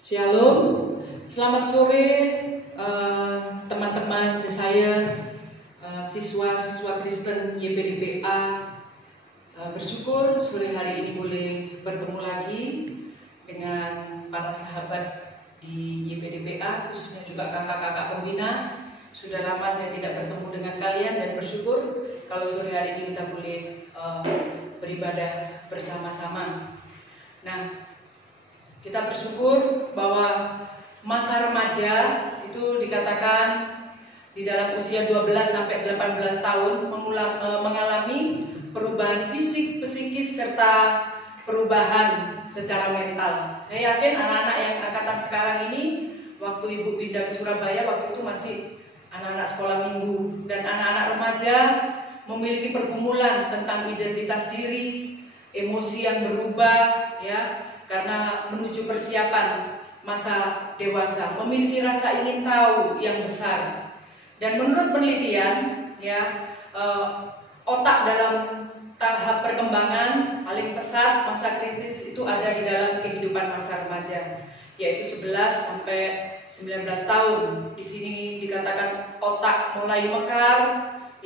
Shalom, selamat sore teman-teman Desire, siswa-siswa Kristen YPDPA. Bersyukur sore hari ini boleh bertemu lagi dengan para sahabat di YPDPA, khususnya juga kakak-kakak pembina. Sudah lama saya tidak bertemu dengan kalian dan bersyukur kalau sore hari ini kita boleh beribadah bersama-sama. Nah, kita bersyukur bahwa masa remaja itu dikatakan di dalam usia 12 sampai 18 tahun mengalami perubahan fisik, psikis, serta perubahan secara mental. Saya yakin anak-anak yang angkatan sekarang ini, waktu Ibu pindah ke Surabaya, waktu itu masih anak-anak sekolah minggu, dan anak-anak remaja memiliki pergumulan tentang identitas diri, emosi yang berubah, ya, karena menuju persiapan masa dewasa, memiliki rasa ingin tahu yang besar. Dan menurut penelitian, ya, otak dalam tahap perkembangan paling pesat, masa kritis itu ada di dalam kehidupan masa remaja, yaitu 11 sampai 19 tahun. Di sini dikatakan otak mulai mekar,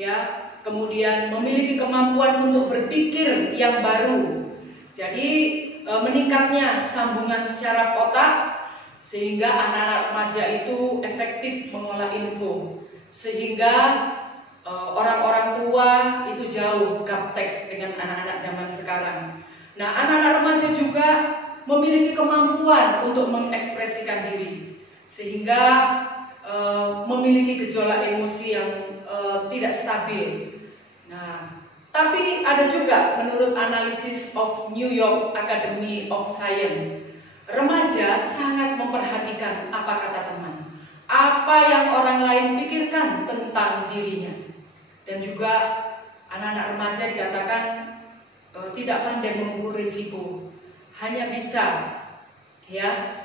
ya, kemudian memiliki kemampuan untuk berpikir yang baru. Jadi meningkatnya sambungan syaraf otak sehingga anak-anak remaja itu efektif mengolah info, sehingga orang-orang tua itu jauh gaptek dengan anak-anak zaman sekarang. Nah, anak-anak remaja juga memiliki kemampuan untuk mengekspresikan diri, sehingga memiliki gejolak emosi yang tidak stabil. Nah, tapi ada juga menurut analisis of New York Academy of Science, remaja sangat memperhatikan apa kata teman, apa yang orang lain pikirkan tentang dirinya. Dan juga anak-anak remaja dikatakan tidak pandai mengukur risiko, hanya bisa, ya,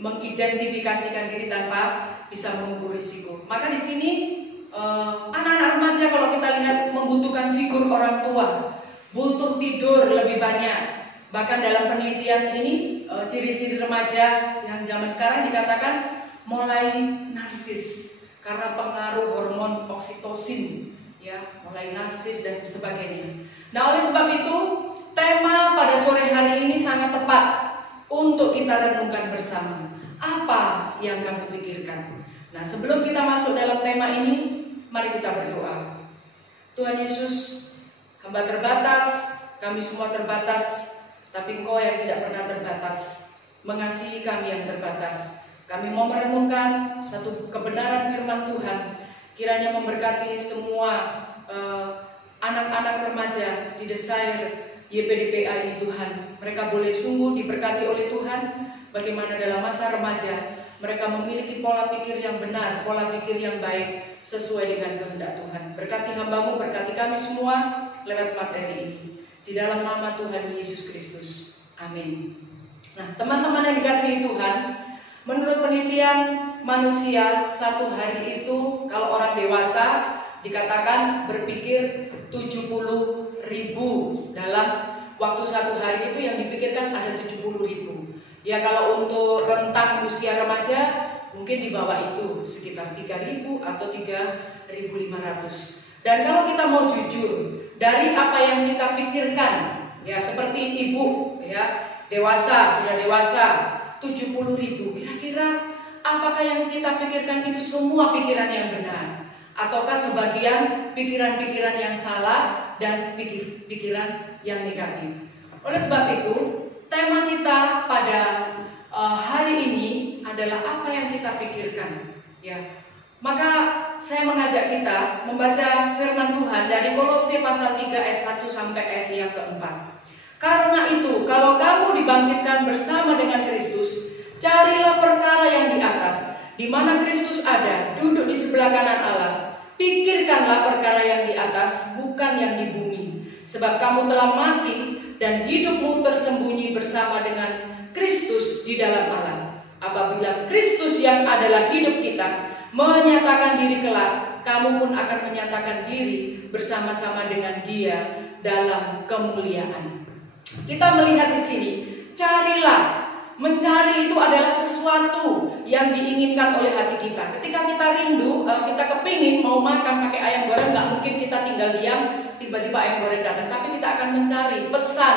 mengidentifikasikan diri tanpa bisa mengukur risiko. Maka di sini anak-anak remaja kalau kita lihat membutuhkan figur orang tua, butuh tidur lebih banyak. Bahkan dalam penelitian ini ciri-ciri remaja yang zaman sekarang dikatakan mulai narsis karena pengaruh hormon oksitosin, ya, mulai narsis dan sebagainya. Nah, oleh sebab itu tema pada sore hari ini sangat tepat untuk kita renungkan bersama. Apa yang kamu pikirkan? Nah, sebelum kita masuk dalam tema ini, mari kita berdoa. Tuhan Yesus, hamba terbatas, kami semua terbatas, tapi Engkau yang tidak pernah terbatas mengasihi kami yang terbatas. Kami mau merenungkan satu kebenaran firman Tuhan, kiranya memberkati semua anak-anak remaja di Desire YPDPA ini Tuhan. Mereka boleh sungguh diberkati oleh Tuhan, bagaimana dalam masa remaja mereka memiliki pola pikir yang benar, pola pikir yang baik, sesuai dengan kehendak Tuhan. Berkati hamba-Mu, berkati kami semua lewat materi ini. Di dalam nama Tuhan Yesus Kristus. Amin. Nah, teman-teman yang dikasihi Tuhan, menurut penelitian manusia, satu hari itu kalau orang dewasa dikatakan berpikir 70.000 dalam waktu satu hari itu yang dipikirkan ada 70.000. Ya, kalau untuk rentang usia remaja mungkin di bawah itu sekitar 3.000 atau 3.500. Dan kalau kita mau jujur, dari apa yang kita pikirkan, ya seperti ibu, ya, sudah dewasa 70.000, kira-kira apakah yang kita pikirkan itu semua pikiran yang benar? Ataukah sebagian pikiran-pikiran yang salah dan pikiran yang negatif? Oleh sebab itu, tema kita pada hari ini adalah apa yang kita pikirkan, ya. Maka saya mengajak kita membaca firman Tuhan dari Kolose pasal 3 ayat 1 sampai ayat yang keempat. Karena itu, kalau kamu dibangkitkan bersama dengan Kristus, carilah perkara yang di atas, di mana Kristus ada, duduk di sebelah kanan Allah. Pikirkanlah perkara yang di atas, bukan yang di bumi. Sebab kamu telah mati dan hidupmu tersembunyi bersama dengan Kristus di dalam Allah. Apabila Kristus yang adalah hidup kita menyatakan diri kelak, kamu pun akan menyatakan diri bersama-sama dengan Dia dalam kemuliaan. Kita melihat di sini, carilah Mencari itu adalah sesuatu yang diinginkan oleh hati kita. Ketika kita rindu, kita kepingin mau makan pakai ayam goreng, nggak mungkin kita tinggal diam, tiba-tiba ayam goreng datang. Tapi kita akan mencari, pesan,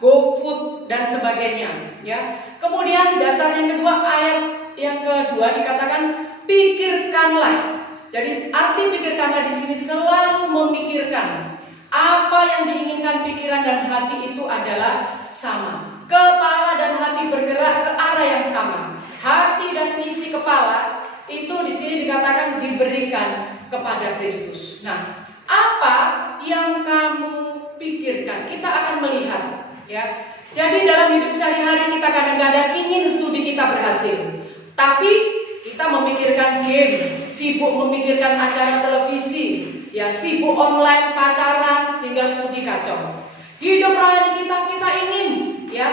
GoFood dan sebagainya. Ya. Kemudian dasar yang kedua, ayat yang kedua dikatakan pikirkanlah. Jadi arti pikirkanlah di sini selalu memikirkan. Apa yang diinginkan pikiran dan hati itu adalah sama. Kepala dan hati bergerak ke arah yang sama. Hati dan isi kepala itu di sini dikatakan diberikan kepada Kristus. Nah, apa yang kamu pikirkan? Kita akan melihat, ya. Jadi dalam hidup sehari-hari kita kadang-kadang ingin studi kita berhasil, tapi kita memikirkan game, sibuk memikirkan acara televisi, ya, sibuk online, pacaran, sehingga studi kacau. Hidup rohani kita ingin, ya,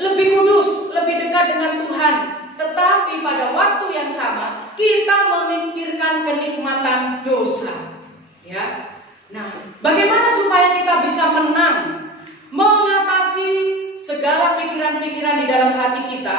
lebih kudus, lebih dekat dengan Tuhan. Tetapi pada waktu yang sama kita memikirkan kenikmatan dosa, ya. Nah, bagaimana supaya kita bisa menang, mengatasi segala pikiran-pikiran di dalam hati kita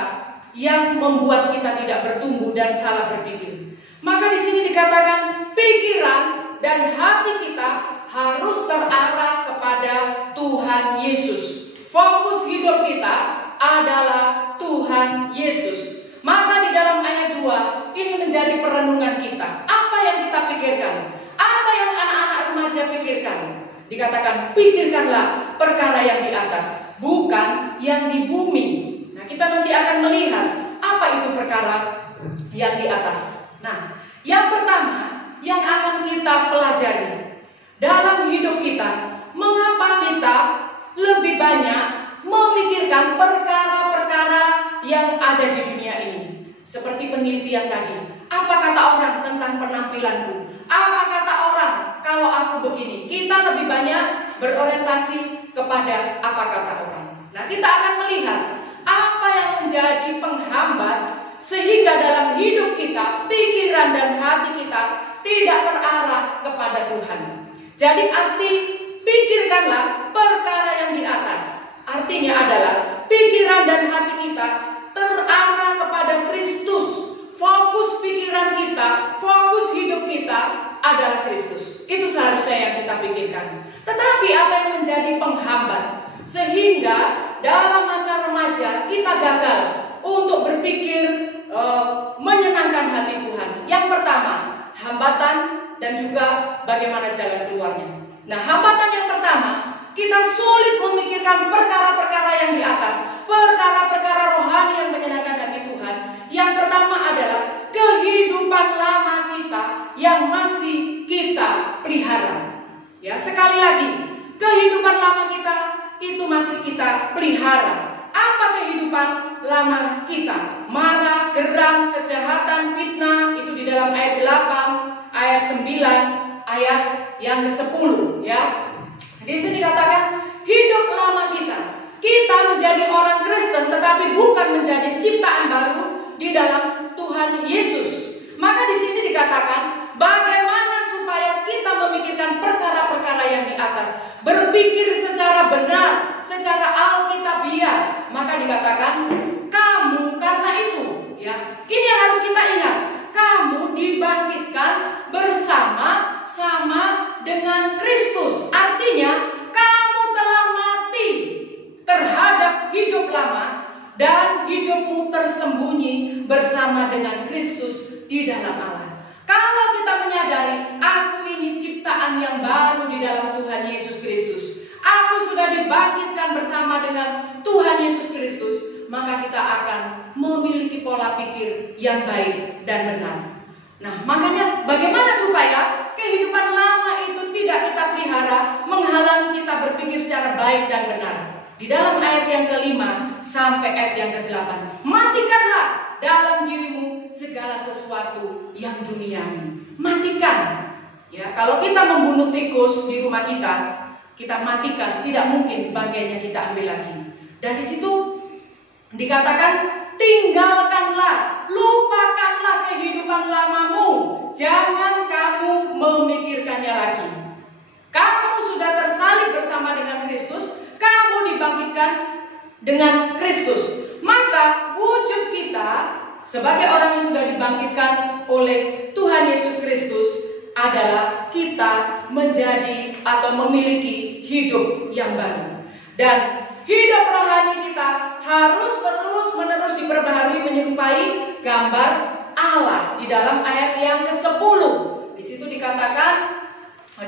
yang membuat kita tidak bertumbuh dan salah berpikir? Maka di sini dikatakan pikiran dan hati kita harus terarah kepada Tuhan Yesus. Fokus hidup kita adalah Tuhan Yesus. Maka di dalam ayat 2 ini menjadi perenungan kita. Apa yang kita pikirkan? Apa yang anak-anak remaja pikirkan? Dikatakan pikirkanlah perkara yang di atas, bukan yang di bumi. Nah, kita nanti akan melihat apa itu perkara yang di atas. Nah, yang pertama yang akan kita pelajari dalam hidup kita, mengapa kita lebih banyak memikirkan perkara-perkara yang ada di dunia ini. Seperti penelitian tadi, apa kata orang tentang penampilanku? Apa kata orang kalau aku begini? Kita lebih banyak berorientasi kepada apa kata orang. Nah, kita akan melihat apa yang menjadi penghambat sehingga dalam hidup kita, pikiran dan hati kita tidak terarah kepada Tuhan. Jadi arti pikirkanlah perkara yang di atas, artinya adalah pikiran dan hati kita terarah kepada Kristus. Fokus pikiran kita, fokus hidup kita adalah Kristus. Itu seharusnya yang kita pikirkan. Tetapi apa yang menjadi penghambat sehingga dalam masa remaja kita gagal untuk berpikir menyenangkan hati Tuhan? Yang pertama, hambatan dan juga bagaimana jalan keluarnya. Nah, hambatan yang pertama, kita sulit memikirkan perkara-perkara yang di atas, perkara-perkara rohani yang menyenangkan hati Tuhan. Yang pertama adalah kehidupan lama kita yang masih kita pelihara. Ya, sekali lagi, kehidupan lama kita itu masih kita pelihara. Apa kehidupan lama kita? Marah, geram, kejahatan, fitnah, itu di dalam ayat 8, ayat 9, ayat yang ke-10, ya. Di sini dikatakan hidup lama kita. Kita menjadi orang Kristen tetapi bukan menjadi ciptaan baru di dalam Tuhan Yesus. Maka di sini dikatakan bagaimana supaya kita memikirkan perkara-perkara yang di atas, berpikir secara benar, secara alkitabiah. Maka dikatakan kamu karena itu, ya. Ini yang harus kita ingat. Kamu dibangkitkan bersama-sama dengan Kristus. Artinya kamu telah mati terhadap hidup lama dan hidupmu tersembunyi bersama dengan Kristus di dalam Allah. Kalau kita menyadari aku ini ciptaan yang baru di dalam Tuhan Yesus Kristus, aku sudah dibangkitkan bersama dengan Tuhan Yesus Kristus, maka kita akan memiliki pola pikir yang baik dan benar. Nah, makanya bagaimana supaya kehidupan lama itu tidak kita pelihara, menghalangi kita berpikir secara baik dan benar. Di dalam ayat yang ke-5 sampai ayat yang ke-8, matikanlah dalam dirimu segala sesuatu yang duniawi. Matikan. Ya, kalau kita membunuh tikus di rumah kita matikan, tidak mungkin bangkainya kita ambil lagi. Dan di situ dikatakan tinggalkanlah, lupakanlah kehidupan lamamu, jangan kamu memikirkannya lagi. Kamu sudah tersalib bersama dengan Kristus, kamu dibangkitkan dengan Kristus. Maka sebagai orang yang sudah dibangkitkan oleh Tuhan Yesus Kristus adalah kita menjadi atau memiliki hidup yang baru. Dan hidup rohani kita harus terus-menerus diperbaharui menyerupai gambar Allah di dalam ayat yang ke-10. Di situ dikatakan,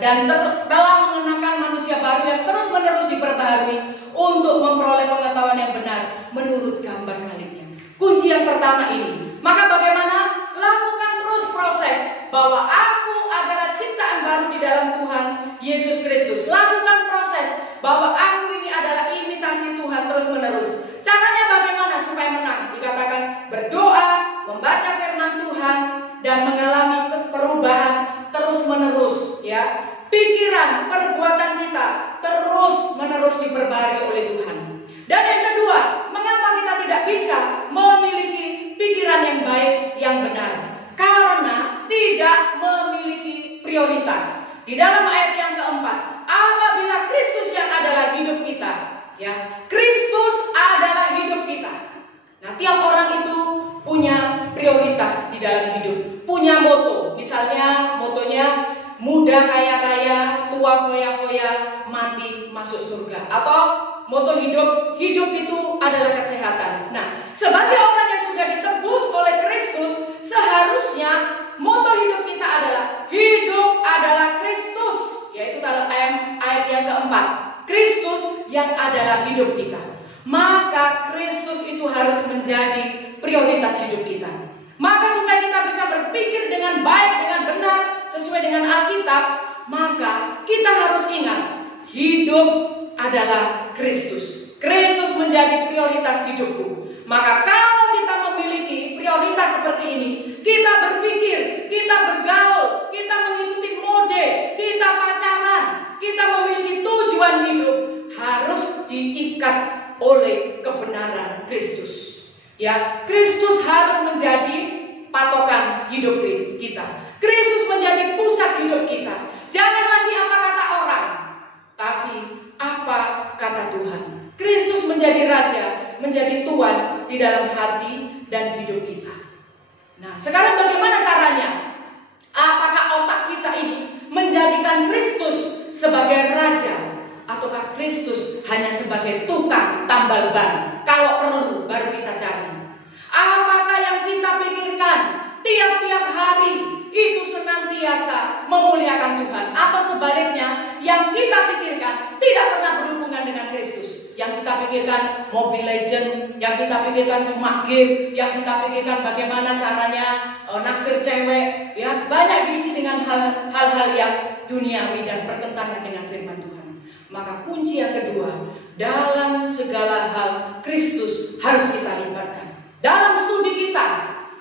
dan telah mengenakan manusia baru yang terus-menerus diperbaharui untuk memperoleh pengetahuan yang benar menurut gambar Khalqnya. Kunci yang pertama ini. Maka bagaimana? Lakukan terus proses bahwa aku adalah ciptaan baru di dalam Tuhan Yesus Kristus. Lakukan proses bahwa aku ini adalah imitasi Tuhan terus-menerus. Caranya bagaimana supaya menang? Dikatakan berdoa, membaca firman Tuhan, dan mengalami perubahan terus-menerus, ya. Pikiran, perbuatan kita terus-menerus diperbaharui oleh Tuhan. Dan yang kedua, mengapa kita tidak bisa memiliki pikiran yang baik, yang benar? Karena tidak memiliki prioritas. Di dalam ayat yang keempat, apabila Kristus yang adalah hidup kita, ya, Kristus adalah hidup kita. Nah, tiap orang itu punya prioritas di dalam hidup, punya moto. Misalnya motonya muda kaya raya, tua foya-foya, mati masuk surga. Atau moto hidup itu adalah kesehatan. Nah, sebagai orang yang sudah ditebus oleh Kristus, seharusnya moto hidup kita adalah hidup adalah Kristus. Yaitu dalam ayat yang keempat, Kristus yang adalah hidup kita. Maka Kristus itu harus menjadi prioritas hidup kita. Maka supaya kita bisa berpikir dengan baik, dengan benar, sesuai dengan Alkitab, maka kita harus ingat, hidup adalah Kristus. Kristus menjadi prioritas hidupku. Maka kalau kita memiliki prioritas seperti ini, kita berpikir, kita bergaul, kita mengikuti mode, kita pacaran, kita memiliki tujuan hidup, harus diikat oleh kebenaran Kristus. Ya, Kristus harus menjadi patokan hidup kita. Kristus menjadi pusat hidup kita. Jangan lagi apa kata orang, tapi apa kata Tuhan. Kristus menjadi raja, menjadi tuan di dalam hati dan hidup kita. Nah, sekarang bagaimana caranya? Apakah otak kita ini menjadikan Kristus sebagai raja, ataukah Kristus hanya sebagai tukang tambal ban? Kalau perlu baru kita cari. Apakah yang kita pikirkan tiap-tiap hari itu senantiasa memuliakan Tuhan, atau sebaliknya yang kita pikirkan tidak pernah berhubungan dengan Kristus? Yang kita pikirkan Mobile Legend, yang kita pikirkan cuma game, yang kita pikirkan bagaimana caranya naksir cewek, ya, banyak diisi dengan hal-hal yang duniawi dan bertentangan dengan firman Tuhan. Maka kunci yang kedua, dalam segala hal Kristus harus kita libatkan. Dalam studi kita,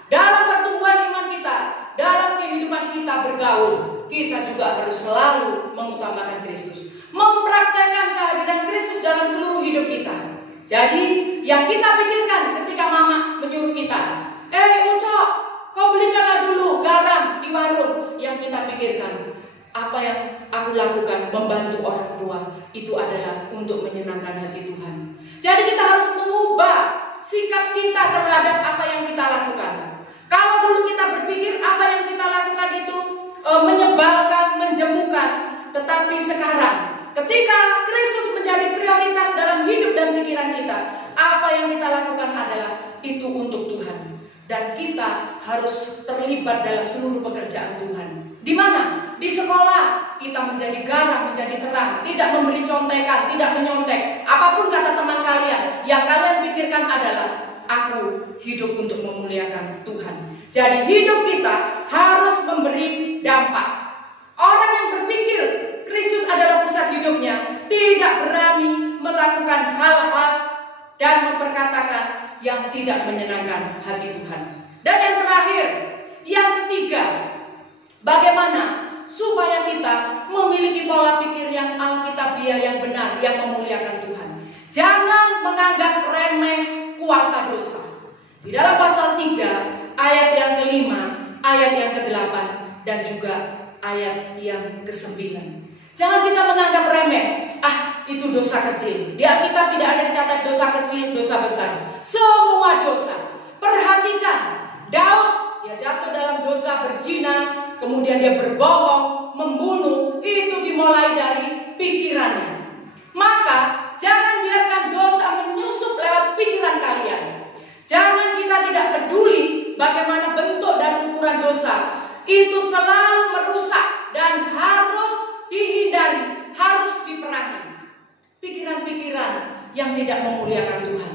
dalam pertumbuhan iman kita, dalam kehidupan kita bergaul, kita juga harus selalu mengutamakan Kristus, mempraktekkan kehadiran Kristus dalam seluruh hidup kita. Jadi yang kita pikirkan ketika mama menyuruh kita, Ucok, kau belikanlah dulu garam di warung. Yang kita pikirkan, apa yang aku lakukan membantu orang tua itu adalah untuk menyenangkan hati Tuhan. Jadi kita harus mengubah sikap kita terhadap apa yang kita lakukan. Kalau dulu kita berpikir apa yang kita lakukan itu menyebalkan, menjemukan, tetapi sekarang ketika Kristus menjadi prioritas dalam hidup dan pikiran kita, apa yang kita lakukan adalah itu untuk Tuhan. Dan kita harus terlibat dalam seluruh pekerjaan Tuhan. Di mana? Di sekolah kita menjadi garam, menjadi terang, tidak memberi contekan, tidak menyontek. Apapun kata teman kalian, yang kalian pikirkan adalah aku hidup untuk memuliakan Tuhan. Jadi hidup kita harus memberi dampak. Orang yang berpikir Kristus adalah pusat hidupnya tidak berani melakukan hal-hal dan memperkatakan yang tidak menyenangkan hati Tuhan. Dan yang terakhir, yang ketiga, bagaimana supaya kita memiliki pola pikir yang alkitabiah, yang benar, yang memuliakan Tuhan. Jangan menganggap remeh kuasa dosa. Di dalam pasal 3 ayat yang ke-5, ayat yang ke-8, dan juga ayat yang ke-9. Jangan kita menganggap remeh, itu dosa kecil. Di Alkitab tidak ada dicatat dosa kecil, dosa besar. Semua dosa. Perhatikan, Daud, dia jatuh dalam dosa berzina, kemudian dia berbohong, membunuh, itu dimulai dari pikirannya. Maka jangan biarkan dosa menyusup lewat pikiran kalian. Jangan kita tidak peduli bagaimana bentuk dan ukuran dosa. Itu selalu merusak dan harus dihindari, harus diperangi. Pikiran-pikiran yang tidak memuliakan Tuhan.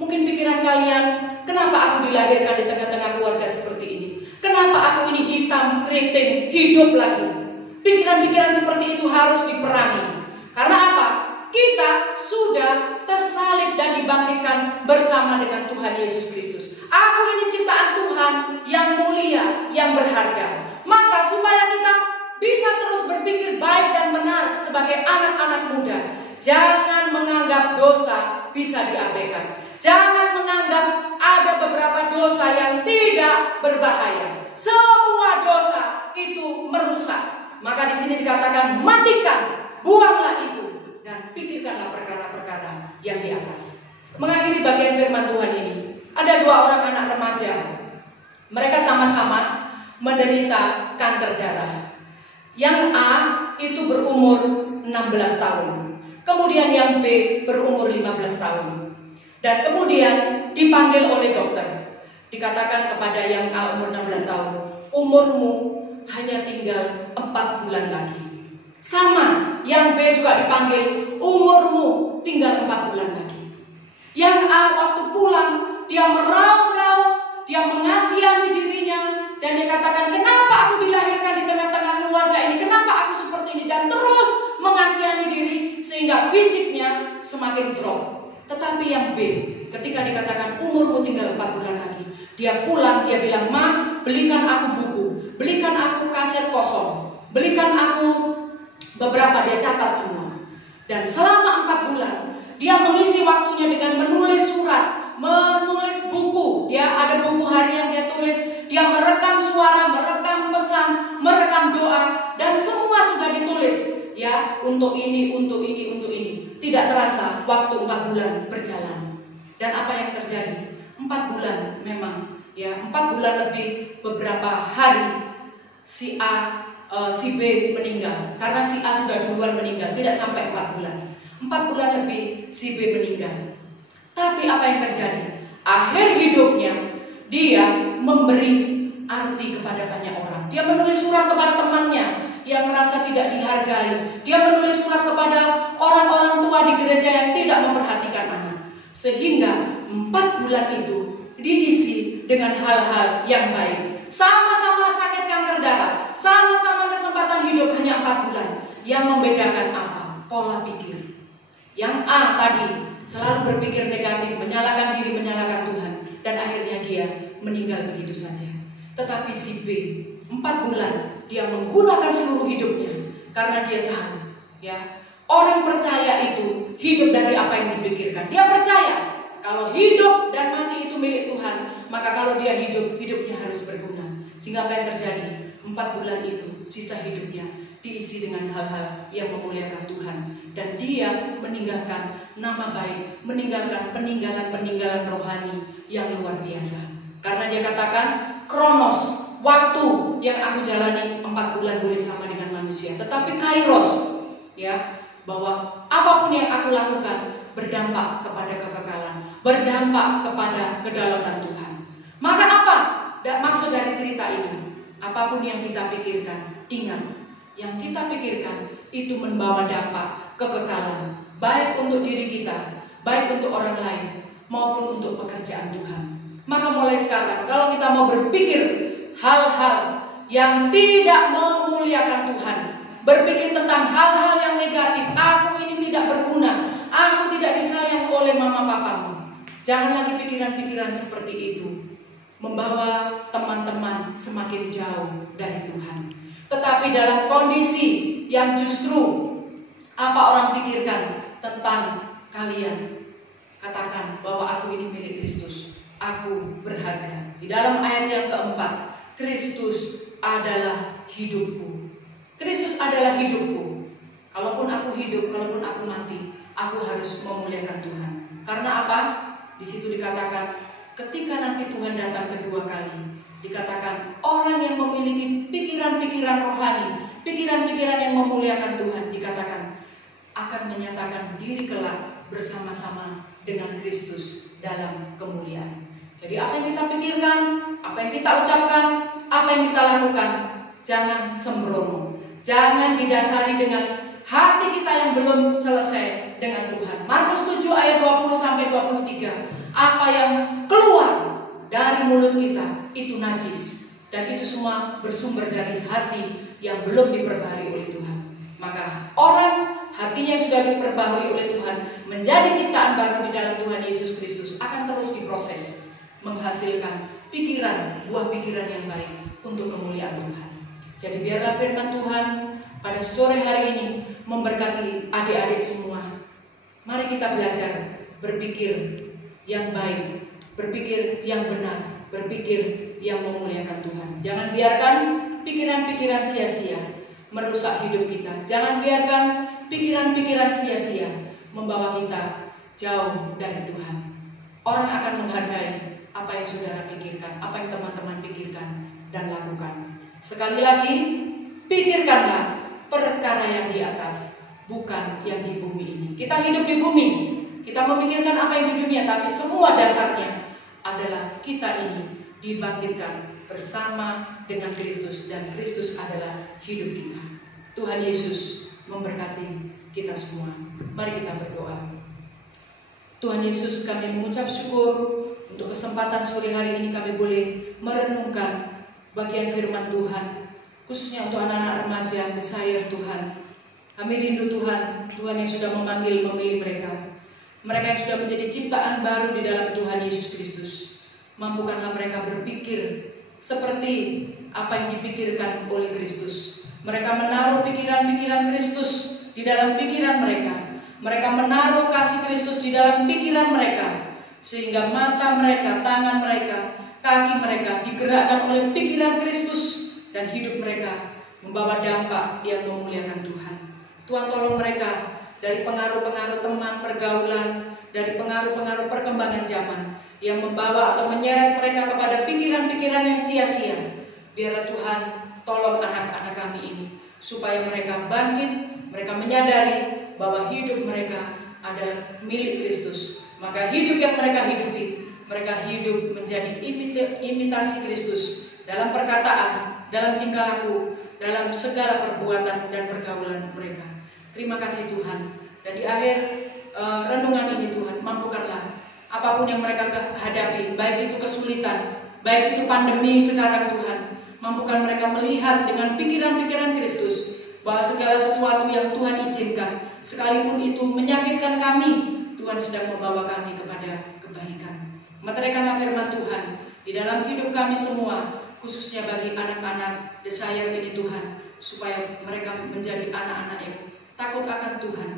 Mungkin pikiran kalian, kenapa aku dilahirkan di tengah-tengah keluarga seperti ini? Kenapa aku ini hitam, keriting, hidup lagi? Pikiran-pikiran seperti itu harus diperangi. Karena apa? Kita sudah tersalib dan dibangkitkan bersama dengan Tuhan Yesus Kristus. Aku ini ciptaan Tuhan yang mulia, yang berharga. Maka supaya kita bisa terus berpikir baik dan benar sebagai anak-anak muda, jangan menganggap dosa bisa diabaikan. Jangan menganggap ada beberapa dosa yang tidak berbahaya. Semua dosa itu merusak. Maka di sini dikatakan matikan, buanglah itu, dan pikirkanlah perkara-perkara yang di atas. Mengakhiri bagian firman Tuhan ini, ada dua orang anak remaja. Mereka sama-sama menderita kanker darah. Yang A itu berumur 16 tahun. Kemudian yang B berumur 15 tahun. Dan kemudian dipanggil oleh dokter. Dikatakan kepada yang A umur 16 tahun, umurmu hanya tinggal 4 bulan lagi. Sama, yang B juga dipanggil, umurmu tinggal 4 bulan lagi. Yang A waktu pulang, dia meraung-raung, dia mengasihani dirinya, dan dia katakan, kenapa aku dilahirkan di tengah-tengah keluarga ini, kenapa aku seperti ini, dan terus mengasihani diri, sehingga fisiknya semakin drop. Tetapi yang B, ketika dikatakan umurmu tinggal 4 bulan lagi, dia pulang, dia bilang, Ma, belikan aku buku, belikan aku kaset kosong, belikan aku beberapa, dia catat semua. Dan selama 4 bulan, dia mengisi waktunya dengan menulis surat, menulis buku. Dia ada buku harian dia tulis, dia merekam suara, merekam pesan, merekam doa, dan semua sudah ditulis. Ya, untuk ini, untuk ini, untuk ini. Tidak terasa waktu 4 bulan berjalan. Dan apa yang terjadi? 4 bulan memang, ya 4 bulan lebih beberapa hari si A, si B meninggal. Karena si A sudah duluan meninggal, tidak sampai 4 bulan. 4 bulan lebih si B meninggal. Tapi apa yang terjadi? Akhir hidupnya dia memberi arti kepada banyak orang. Dia menulis surat kepada temannya yang merasa tidak dihargai. Dia menulis surat kepada orang-orang tua di gereja yang tidak memperhatikan anak. Sehingga 4 bulan itu diisi dengan hal-hal yang baik. Sama-sama sakit kanker darah, sama-sama kesempatan hidup hanya 4 bulan. Yang membedakan apa? Pola pikir. Yang A tadi selalu berpikir negatif, menyalahkan diri, menyalahkan Tuhan, dan akhirnya dia meninggal begitu saja. Tetapi si B 4 bulan dia menggunakan seluruh hidupnya karena dia tahu, ya, orang percaya itu hidup dari apa yang dipikirkan. Dia percaya kalau hidup dan mati itu milik Tuhan, maka kalau dia hidup, hidupnya harus berguna. Sehingga apa yang terjadi? 4 bulan itu sisa hidupnya diisi dengan hal-hal yang memuliakan Tuhan, dan dia meninggalkan nama baik, meninggalkan peninggalan-peninggalan rohani yang luar biasa. Karena dia katakan, kronos, waktu yang aku jalani 4 bulan boleh sama dengan manusia, tetapi kairos, ya, bahwa apapun yang aku lakukan berdampak kepada kekekalan, berdampak kepada kedaulatan Tuhan. Maka apa maksud dari cerita ini? Apapun yang kita pikirkan, ingat, yang kita pikirkan itu membawa dampak kekekalan, baik untuk diri kita, baik untuk orang lain, maupun untuk pekerjaan Tuhan. Maka mulai sekarang, kalau kita mau berpikir hal-hal yang tidak memuliakan Tuhan, berpikir tentang hal-hal yang negatif, aku ini tidak berguna, aku tidak disayang oleh mama papamu, jangan lagi pikiran-pikiran seperti itu, membawa teman-teman semakin jauh dari Tuhan. Tetapi dalam kondisi yang justru apa orang pikirkan tentang kalian, katakan bahwa aku ini milik Kristus, aku berharga. Di dalam ayat yang keempat, Kristus adalah hidupku. Kristus adalah hidupku. Kalaupun aku hidup, kalaupun aku mati, aku harus memuliakan Tuhan. Karena apa? Di situ dikatakan, ketika nanti Tuhan datang kedua kali, dikatakan orang yang memiliki pikiran-pikiran rohani, pikiran-pikiran yang memuliakan Tuhan, dikatakan akan menyatakan diri kelak bersama-sama dengan Kristus dalam kemuliaan. Jadi apa yang kita pikirkan, apa yang kita ucapkan, apa yang kita lakukan, jangan sembrono. Jangan didasari dengan hati kita yang belum selesai dengan Tuhan. Markus 7 ayat 20-23. Apa yang keluar dari mulut kita itu najis, dan itu semua bersumber dari hati yang belum diperbaharui oleh Tuhan. Maka orang hatinya yang sudah diperbaharui oleh Tuhan, menjadi ciptaan baru di dalam Tuhan Yesus Kristus, akan terus diproses menghasilkan pikiran, buah pikiran yang baik untuk kemuliaan Tuhan. Jadi biarlah firman Tuhan pada sore hari ini memberkati adik-adik semua. Mari kita belajar berpikir yang baik, berpikir yang benar, berpikir yang memuliakan Tuhan. Jangan biarkan pikiran-pikiran sia-sia merusak hidup kita. Jangan biarkan pikiran-pikiran sia-sia membawa kita jauh dari Tuhan. Orang akan menghargai apa yang saudara pikirkan, apa yang teman-teman pikirkan dan lakukan. Sekali lagi, pikirkanlah perkara yang di atas, bukan yang di bumi ini. Kita hidup di bumi, kita memikirkan apa yang di dunia, tapi semua dasarnya adalah kita ini dibangkitkan bersama dengan Kristus, dan Kristus adalah hidup kita. Tuhan Yesus memberkati kita semua. Mari kita berdoa. Tuhan Yesus, kami mengucap syukur untuk kesempatan sore hari ini kami boleh merenungkan bagian firman Tuhan, khususnya untuk anak-anak remaja Desire Tuhan. Kami rindu Tuhan, Tuhan yang sudah memilih mereka yang sudah menjadi ciptaan baru di dalam Tuhan Yesus Kristus. Mampukanlah mereka berpikir seperti apa yang dipikirkan oleh Kristus. Mereka menaruh pikiran-pikiran Kristus di dalam pikiran mereka. Mereka menaruh kasih Kristus di dalam pikiran mereka, sehingga mata mereka, tangan mereka, kaki mereka digerakkan oleh pikiran Kristus, dan hidup mereka membawa dampak yang memuliakan Tuhan. Tuhan, tolong mereka dari pengaruh-pengaruh teman, pergaulan, dari pengaruh-pengaruh perkembangan zaman yang membawa atau menyeret mereka kepada pikiran-pikiran yang sia-sia. Biarlah Tuhan tolong anak-anak kami ini, supaya mereka bangkit, mereka menyadari bahwa hidup mereka adalah milik Kristus. Maka hidup yang mereka hidupi, mereka hidup menjadi imitasi Kristus dalam perkataan, dalam tingkah laku, dalam segala perbuatan dan pergaulan mereka. Terima kasih Tuhan. Dan di akhir renungan ini Tuhan, mampukanlah apapun yang mereka hadapi, baik itu kesulitan, baik itu pandemi sekarang Tuhan, mampukan mereka melihat dengan pikiran-pikiran Kristus bahwa segala sesuatu yang Tuhan izinkan, sekalipun itu menyakitkan kami, Tuhan sedang membawa kami kepada kebaikan. Meteraikanlah firman Tuhan di dalam hidup kami semua, khususnya bagi anak-anak Desire ini Tuhan, supaya mereka menjadi anak-anak yang takut akan Tuhan,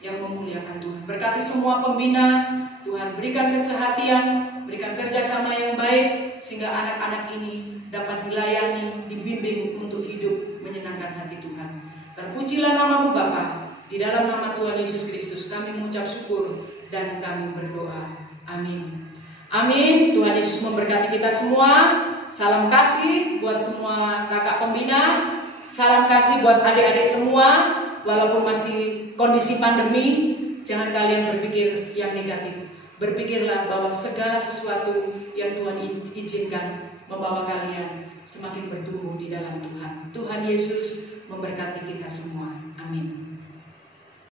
yang memuliakan Tuhan. Berkati semua pembina, Tuhan berikan kesehatan, berikan kerjasama yang baik, sehingga anak-anak ini dapat dilayani, dibimbing untuk hidup menyenangkan hati Tuhan. Terpujilah nama-Mu Bapa. Di dalam nama Tuhan Yesus Kristus kami mengucap syukur dan kami berdoa. Amin. Amin. Tuhan Yesus memberkati kita semua. Salam kasih buat semua kakak pembina. Salam kasih buat adik-adik semua. Walaupun masih kondisi pandemi, jangan kalian berpikir yang negatif. Berpikirlah bahwa segala sesuatu yang Tuhan izinkan membawa kalian semakin bertumbuh di dalam Tuhan. Tuhan Yesus memberkati kita semua. Amin.